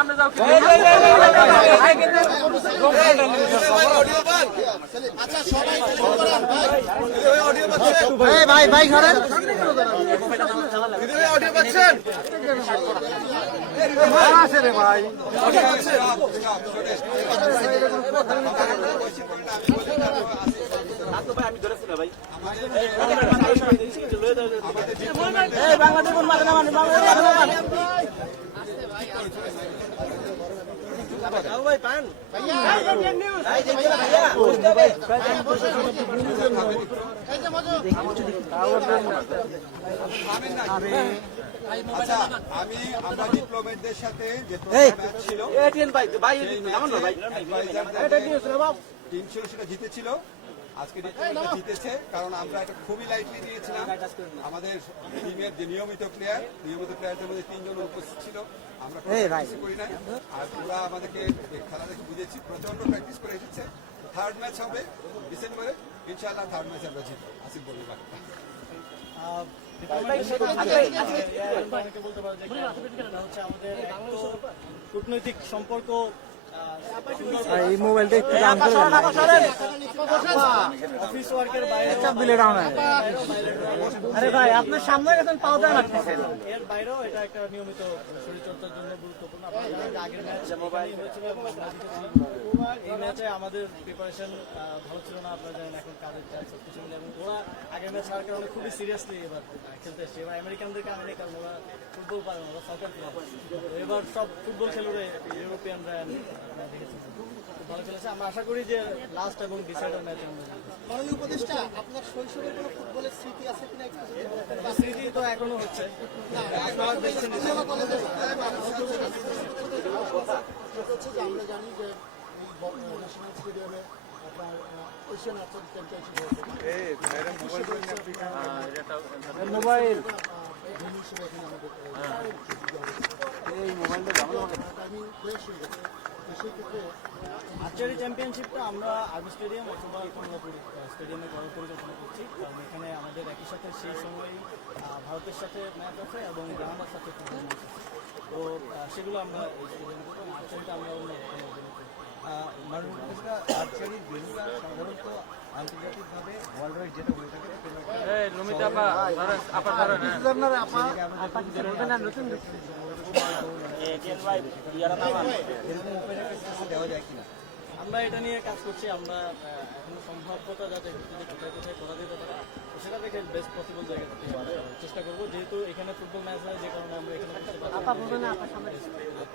সামনে যাও ভাই ভাই ঘরে অডিও পাচ্ছেন আছে রে ভাই আচ্ছা আমি আমরা ডিপ্লোমেটদের সাথে যে ছিল ভাই ভাই ছিল সেটা জিতেছিল। আজকে জিতেছে কারণ আমরা এটা খুবই লাইটলি দিয়েছিলাম। আমাদের টিমের যে নিয়মিত প্লেয়ার নিয়মিত প্লেয়ারদের মধ্যে তিনজন উপস্থিত ছিল। আমরা কোনো practice করি নাই। আর ওরা আমাদেরকে খেলা দেখে বুঝেছি প্রচণ্ড প্র্যাকটিস করে এসেছে। থার্ড ম্যাচ হবে ডিসেম্বরে। ইনশাআল্লাহ থার্ড ম্যাচ আমরা জিতবো আসিফ হচ্ছে আমাদের এক তো কূটনৈতিক সম্পর্ক এই মোবাইলটা একটু দাম করে সিরিয়াসলি এবার খেলতে এবার এবার সব ফুটবল খেলুড়ে ইউরোপিয়ানরা আপনারা ভালো খেলেছে আমরা আশা করি যে লাস্ট এবং জিতবো। মাননীয় উপদেষ্টা আপনার শৈশবের কোনো ফুটবলের স্মৃতি আছে কিনা একটু স্মৃতি তো এখনও হচ্ছে। যে আমরা জানি যে ন্যাশনাল স্টেডিয়ামে আপনার Asian athletic championship mobile venue হিসেবে এখানে আমাদের এই মোবাইলটা আমি ফ্রেশ গেছে। তো সেই ক্ষেত্রে আর্চারি চ্যাম্পিয়নশিপটা আমরা আর্মি স্টেডিয়াম অথবা কমলাপুর স্টেডিয়ামে করার পরিকল্পনা করছি। কারণ এখানে আমাদের একই সাথে সেই সময়ই আহ, ভারতের সাথে ম্যাচ আছে এবং গ্রামার সাথে তো সেগুলো আমরা এই স্টেডিয়ামে করব। আর্চারিটা আমরা আর্চারির সাধারণত আন্তর্জাতিকভাবে ওয়ার্ল্ড ওয়াইড যেটা হয়ে থাকে হ্যাঁ। এরকম ওপেন একটা দেওয়া যায় কিনা? আমরা এটা নিয়ে কাজ করছি আমরা এখন সম্ভাব্যতা যাতে যদি কোথায় কোথায় করা যেতে পারে সেটা থেকে বেস্ট পসিবল জায়গা চেষ্টা করব যেহেতু এখানে ফুটবল ম্যাচ হয় যে কারণে আমরা এখানে করতে।